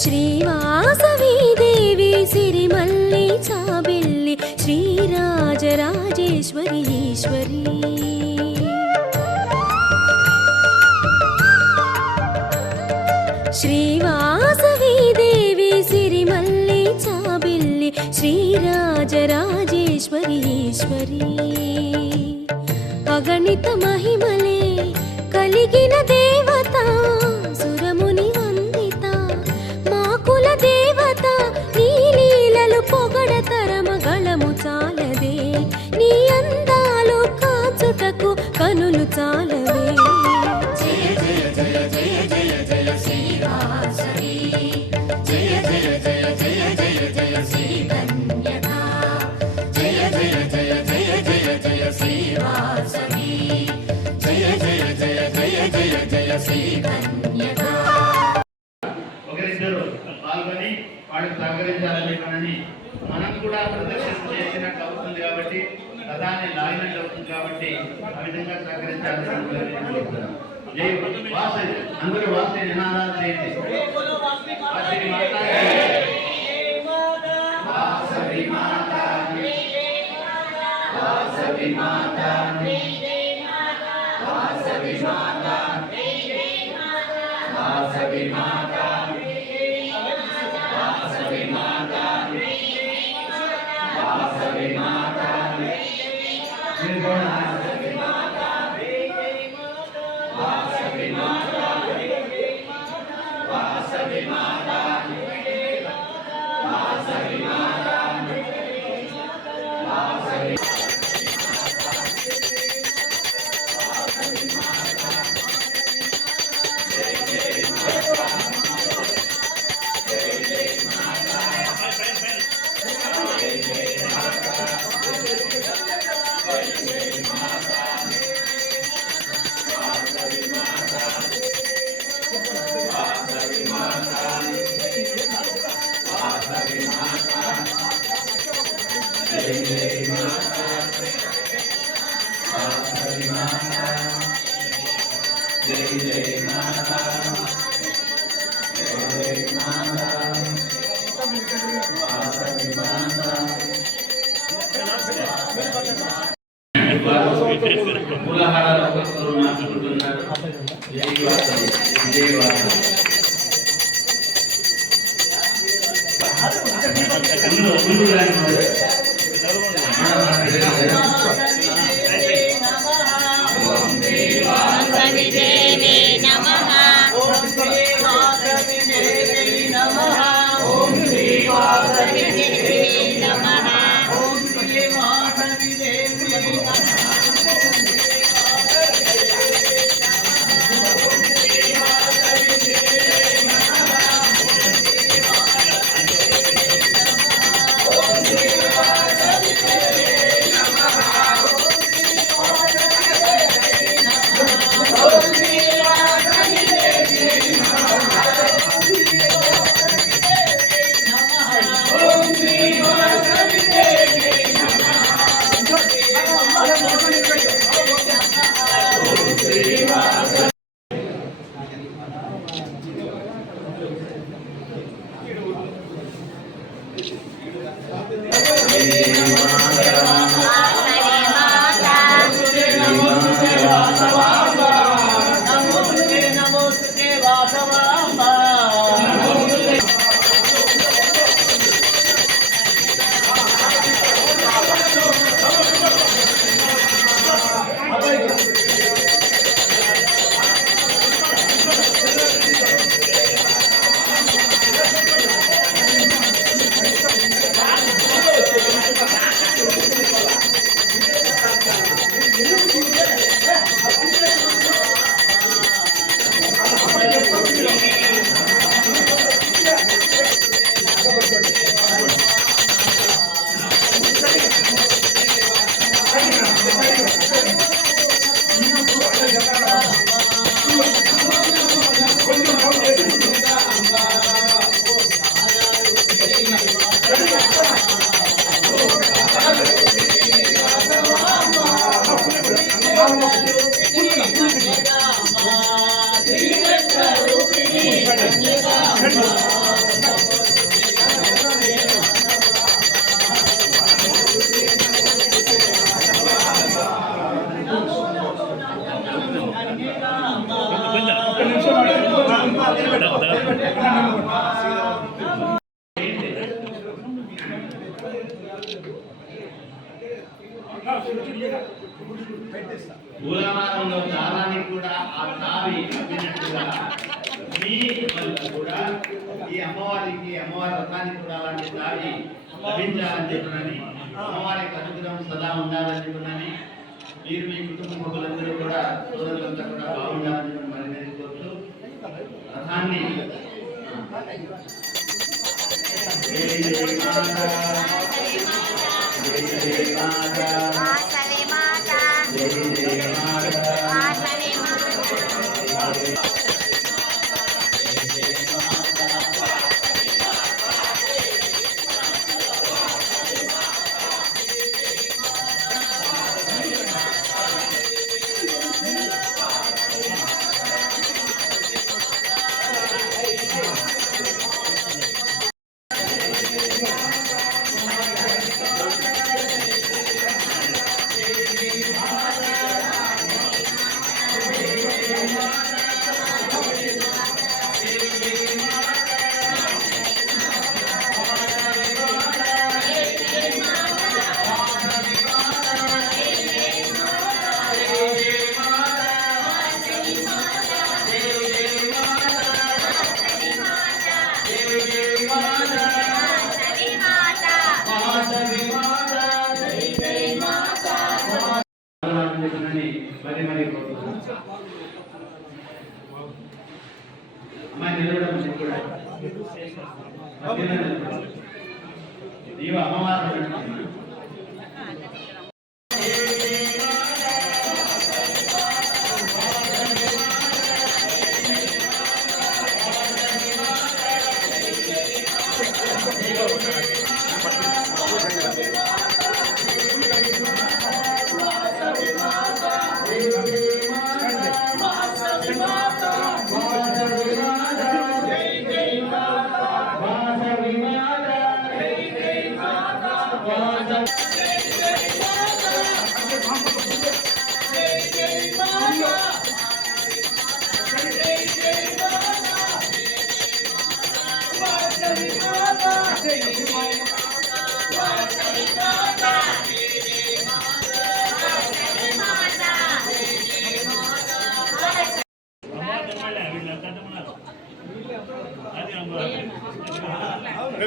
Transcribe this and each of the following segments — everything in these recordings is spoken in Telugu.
శ్రీవాసవి దేవి సిరిమల్లి చాబిల్లి శ్రీరాజరాజేశ్వరి ఈశ్వరి శ్రీవాసవి దేవి సిరిమల్లి చాబిల్లి శ్రీరాజరాజేశ్వరి ఈశ్వరి అగణిత మహిమలే కలిగిన దేవత సురముని వందిత మా కుల దేవత నీ లీలలు పొగడతరమగళము చాలదే నీ అందాలు కాచుటకు కనులు చాలవే జయ జయ జయ జయ జయ జయ శ్రీవాసవి జయ జయ జయ జయ జయ జయ శ్రీ కన్యకా జయ జయ జయ జయ జయ జయ శ్రీవాసవి జయ జయ జయ జయ జయ జయ శ్రీ కన్యకా. ఒకరిద్దరు పాల్గొని వాళ్ళకి సహకరించాలని పనని మనం కూడా ప్రదర్శన చేసినట్టు అవుతుంది కాబట్టి రథాన్ని లాగినట్టు అవుతుంది కాబట్టి ఆ విధంగా సహకరించాలని జై వాసవి అందరూ వాసవి నినాదాలు చేయండి. వాసవి మాతా వాసవి మాతా వాసవి మాతా వాసవి మాతా వాసవి మాతా వాసవి మాతా వాసవి మాతా వాసవి మాతా వాసవి మాతా వాసవి మాతా వాసవి మూలహారాలు ఒక్కొక్కరు మార్చుకుంటున్నారు. మూలవారంలో దారానికి కూడా ఆ తావి అప్పినట్టుగా మీ వల్ల కూడా ఈ అమ్మవారి రథానికి కూడా అలాంటి తావి లభించాలని చెప్పినని, అమ్మవారి అనుగ్రహం సదా ఉండాలని చెప్పినని, మీరు మీ కుటుంబ సభ్యులందరూ కూడా సోదరులంతా కూడా బాగుండాలని చెప్పి మరి నేర్చుకోవచ్చు. రథాన్ని మరి మరి అమ్మాయి నిలవడం కూడా అమ్మవారు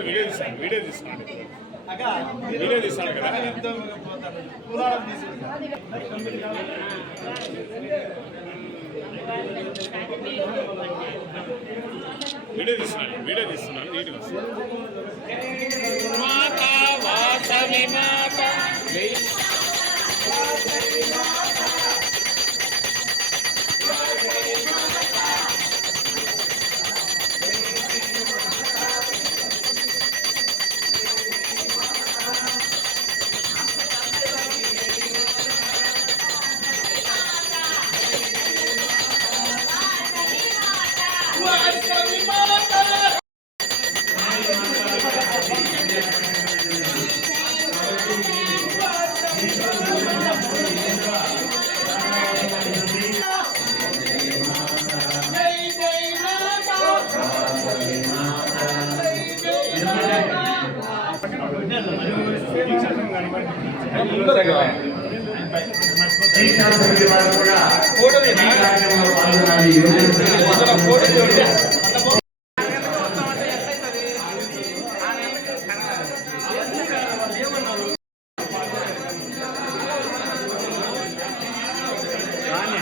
వీడియో తీస్తాను కదా. వీడియో తీస్తున్నాను నీట్గా మాతా వాసవి మాతా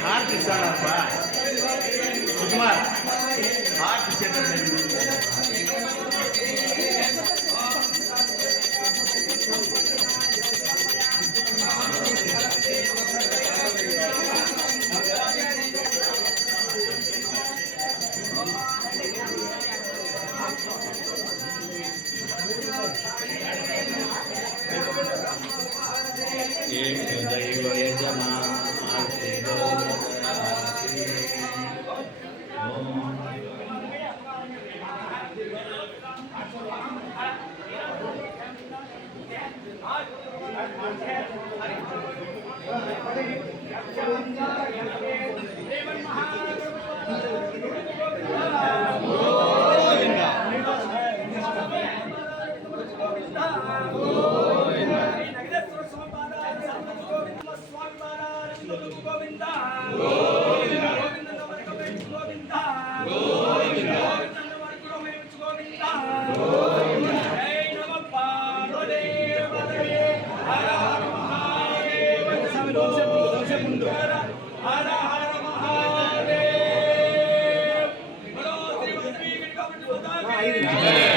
హార్ట్ ఇస్తాడప్ప సుకుమార్ హార్ట్ ఇచ్చేటప్పుడు దైవ యజమా ముందు